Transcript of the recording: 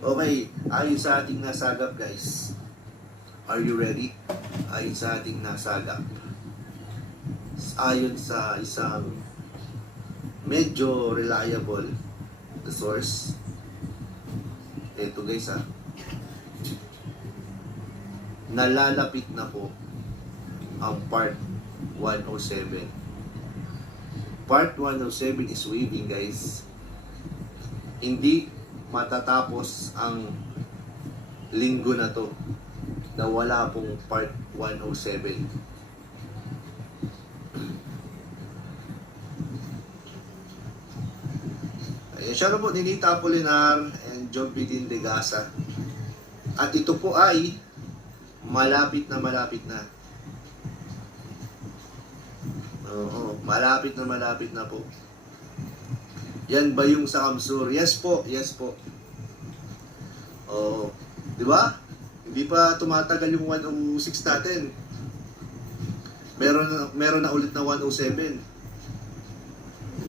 Okay, ayon sa ating nasagap guys. Are you ready? Ayon sa ating nasagap. Ayon sa isang medyo reliable the source. Ito guys nalalapit na po ang part 107. Part 107 is waiting guys. Hindi matatapos ang linggo na to na wala pong part 107. Ayan siya po ni Nita Apolinar and John Pidin de Gasa. At ito po ay malapit na. Oo, malapit na po. Yan ba yung sa Kamsur? Yes po. Oo, di ba? Hindi pa tumatagal yung 106 natin. Meron na ulit na 107.